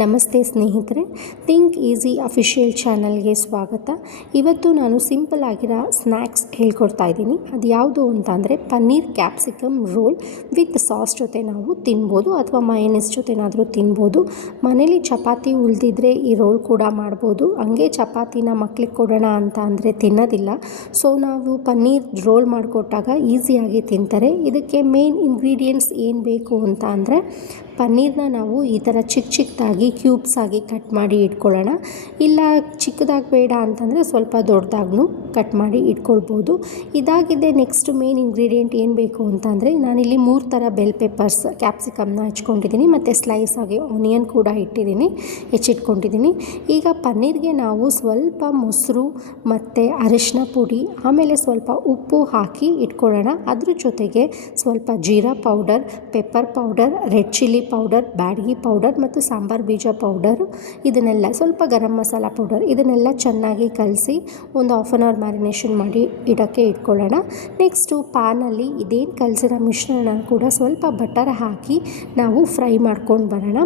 ನಮಸ್ತೆ ಸ್ನೇಹಿತರೆ, think easy official ಚಾನಲ್ಗೆ ಸ್ವಾಗತ. ಇವತ್ತು ನಾನು ಸಿಂಪಲ್ ಆಗಿರೋ ಸ್ನ್ಯಾಕ್ಸ್ ಹೇಳ್ಕೊಡ್ತಾ ಇದ್ದೀನಿ. ಅದು ಯಾವುದು ಅಂತ ಅಂದರೆ paneer capsicum roll with sauce ಜೊತೆ ನಾವು ತಿನ್ಬೋದು ಅಥವಾ ಮಯೋನೀಸ್ ಜೊತೆನಾದರೂ ತಿನ್ಬೋದು. ಮನೇಲಿ ಚಪಾತಿ ಉಳಿದಿದ್ರೆ ಈ ರೋಲ್ ಕೂಡ ಮಾಡ್ಬೋದು. ಹಂಗೆ ಚಪಾತಿನ ಮಕ್ಳಿಗೆ ಕೊಡೋಣ ಅಂತ ಅಂದರೆ ತಿನ್ನೋದಿಲ್ಲ. ಸೊ ನಾವು ಪನ್ನೀರ್ ರೋಲ್ ಮಾಡಿಕೊಟ್ಟಾಗ ಈಸಿಯಾಗಿ ತಿಂತಾರೆ. ಇದಕ್ಕೆ ಮೇನ್ ಇಂಗ್ರೀಡಿಯೆಂಟ್ಸ್ ಏನು ಬೇಕು ಅಂತ ಅಂದರೆ ಪನ್ನೀರನ್ನ ನಾವು ಈ ಥರ ಚಿಕ್ಕದಾಗಿ ಕ್ಯೂಬ್ಸ್ ಆಗಿ ಕಟ್ ಮಾಡಿ ಇಟ್ಕೊಳ್ಳೋಣ. ಇಲ್ಲ ಚಿಕ್ಕದಾಗಿ ಬೇಡ ಅಂತಂದರೆ ಸ್ವಲ್ಪ ದೊಡ್ಡದಾಗೂ ಕಟ್ ಮಾಡಿ ಇಟ್ಕೊಳ್ಬೋದು. ಇದಾಗಿದೆ. ನೆಕ್ಸ್ಟ್ ಮೇನ್ ಇಂಗ್ರೀಡಿಯೆಂಟ್ ಏನು ಬೇಕು ಅಂತ ಅಂದರೆ ನಾನಿಲ್ಲಿ 3 ಥರ ಬೆಲ್ ಪೆಪ್ಪರ್ಸ್ ಕ್ಯಾಪ್ಸಿಕಮ್ನ ಹಚ್ಕೊಂಡಿದ್ದೀನಿ ಮತ್ತು ಸ್ಲೈಸ್ ಆಗಿ ಆನಿಯನ್ ಕೂಡ ಹೆಚ್ಚಿಟ್ಕೊಂಡಿದ್ದೀನಿ. ಈಗ ಪನ್ನೀರ್ಗೆ ನಾವು ಸ್ವಲ್ಪ ಮೊಸರು ಮತ್ತು ಅರಿಶಿನ ಪುಡಿ ಆಮೇಲೆ ಸ್ವಲ್ಪ ಉಪ್ಪು ಹಾಕಿ ಇಟ್ಕೊಳ್ಳೋಣ. ಅದ್ರ ಜೊತೆಗೆ ಸ್ವಲ್ಪ jeera powder, pepper powder, red chilli powder, Byadgi powder ಮತ್ತು ಸಾಂಬಾರು ಬೀಜ ಪೌಡರು, ಇದನ್ನೆಲ್ಲ ಸ್ವಲ್ಪ ಗರಂ ಮಸಾಲ ಪೌಡರ್, ಇದನ್ನೆಲ್ಲ ಚೆನ್ನಾಗಿ ಕಲಸಿ ಒಂದು ಹಾಫ್ ಆನ್ ಅವರ್ ಮ್ಯಾರಿನೇಷನ್ ಮಾಡಿ ಇಟ್ಕೊಳ್ಳೋಣ. ನೆಕ್ಸ್ಟು ಪ್ಯಾನಲ್ಲಿ ಇದೇನು ಕಲಸಿರೋ ಮಿಶ್ರಣ ಕೂಡ ಸ್ವಲ್ಪ ಬಟರ್ ಹಾಕಿ ನಾವು ಫ್ರೈ ಮಾಡ್ಕೊಂಡು ಬರೋಣ.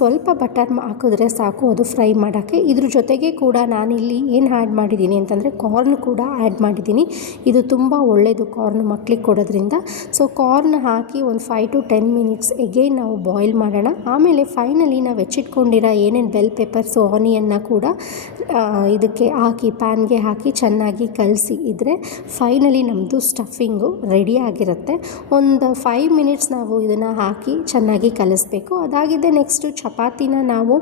ಸ್ವಲ್ಪ ಬಟರ್ ಹಾಕಿದ್ರೆ ಸಾಕು ಅದು ಫ್ರೈ ಮಾಡೋಕ್ಕೆ. ಇದ್ರ ಜೊತೆಗೆ ಕೂಡ ನಾನಿಲ್ಲಿ ಏನು ಆ್ಯಡ್ ಮಾಡಿದ್ದೀನಿ ಅಂತಂದರೆ ಕಾರ್ನ್ ಕೂಡ ಆ್ಯಡ್ ಮಾಡಿದ್ದೀನಿ. ಇದು ತುಂಬ ಒಳ್ಳೆಯದು ಕಾರ್ನ್ ಮಕ್ಳಿಗೆ ಕೊಡೋದ್ರಿಂದ. ಸೊ ಕಾರ್ನ್ ಹಾಕಿ ಒಂದು 5 to 10 ಮಿನಿಟ್ಸ್ ಎಗೈನ್ ನಾವು ಬಾಯ್ಲ್ ಮಾಡೋಣ. ಆಮೇಲೆ ಫೈನಲಿ ನಾವು ಹೆಚ್ಚಿಟ್ಕೊಂಡಿರೋ ಏನೇನು ಬೆಲ್ ಪೆಪ್ಪರ್ಸು ಆನಿಯನ್ನ ಕೂಡ ಇದಕ್ಕೆ ಹಾಕಿ ಪ್ಯಾನ್ಗೆ ಹಾಕಿ ಚೆನ್ನಾಗಿ ಕಲಸಿ ಇದ್ದರೆ ಫೈನಲಿ ನಮ್ಮದು ಸ್ಟಫಿಂಗು ರೆಡಿ ಆಗಿರುತ್ತೆ. ಒಂದು 5 ಮಿನಿಟ್ಸ್ ನಾವು ಇದನ್ನು ಹಾಕಿ ಚೆನ್ನಾಗಿ ಕಲಿಸ್ಬೇಕು. ಅದಾಗಿದೆ. ನೆಕ್ಸ್ಟು ಚಪಾತಿನ ನಾವು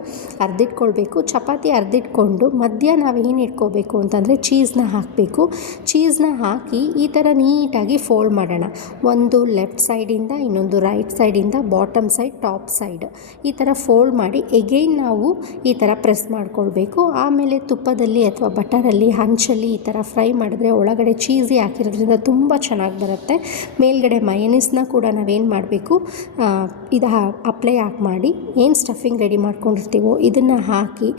ಅರ್ದಿಟ್ಕೊಳ್ಬೇಕು. ಚಪಾತಿ ಅರ್ದಿಟ್ಕೊಂಡು ಮಧ್ಯ ನಾವೇನು ಇಟ್ಕೋಬೇಕು ಅಂತಂದರೆ ಚೀಸ್ನ ಹಾಕಬೇಕು. ಚೀಸ್ನ ಹಾಕಿ ಈ ಥರ ನೀಟಾಗಿ ಫೋಲ್ಡ್ ಮಾಡೋಣ. ಒಂದು ಲೆಫ್ಟ್ ಸೈಡಿಂದ ಇನ್ನೊಂದು ರೈಟ್ ಸೈಡಿಂದ ಬಾಟಮ್ ಸೈಡ್ ಟಾಪ್ ಸೈಡ್ ಈ ಥರ ಫೋಲ್ಡ್ ಮಾಡಿ ಎಗೈನ್ ನಾವು ಈ ಥರ ಪ್ರೆಸ್ ಮಾಡ್ಕೊಳ್ಬೇಕು. ಆಮೇಲೆ ತುಪ್ಪದಲ್ಲಿ ಅಥವಾ ಬಟರಲ್ಲಿ ಹಂಚಲ್ಲಿ ಈ ಥರ ಫ್ರೈ ಮಾಡಿದ್ರೆ ಒಳಗಡೆ ಚೀಸಿ ಹಾಕಿರೋದ್ರಿಂದ ತುಂಬ ಚೆನ್ನಾಗಿ ಬರುತ್ತೆ. ಮೇಲ್ಗಡೆ ಮಯೋನೀಸ್ನ ಕೂಡ ನಾವೇನು ಮಾಡಬೇಕು ಇದು ಅಪ್ಲೈ ಮಾಡಿ ಏನು ಸ್ಟಫಿಂಗ್ ರೆಡಿ ಮಾಡ್ಕೊಂಡಿರ್ತೀವೋ ಇದನ್ನು ಹಾಕಿ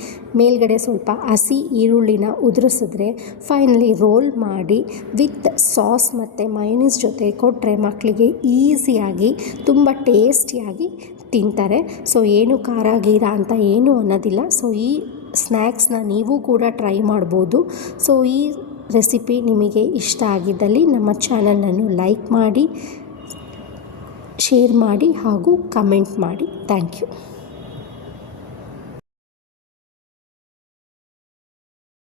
ಮೇಲ್ಗಡೆ ಸ್ವಲ್ಪ ಹಸಿ ಈರುಳ್ಳಿನ ಉದುರಿಸಿದ್ರೆ ಫೈನಲಿ ರೋಲ್ ಮಾಡಿ ವಿತ್ ಸಾಸ್ ಮತ್ತು ಮಯೋನೀಸ್ ಜೊತೆ ಕೊಟ್ಟರೆ ಮಕ್ಕಳಿಗೆ ಈಸಿಯಾಗಿ ತುಂಬ ಟೇಸ್ಟಿಯಾಗಿ ತಿಂತಾರೆ. ಸೊ ಏನು ಖಾರ ಗೀರ ಅಂತ ಏನೂ ಅನ್ನೋದಿಲ್ಲ. ಸೊ ಈ ಸ್ನ್ಯಾಕ್ಸ್ನ ನೀವು ಕೂಡ ಟ್ರೈ ಮಾಡ್ಬೋದು. ಸೊ ಈ ರೆಸಿಪಿ ನಿಮಗೆ ಇಷ್ಟ ಆಗಿದ್ದಲ್ಲಿ ನಮ್ಮ ಚಾನಲನ್ನು ಲೈಕ್ ಮಾಡಿ, ಶೇರ್ ಮಾಡಿ ಹಾಗೂ ಕಮೆಂಟ್ ಮಾಡಿ. Thank you.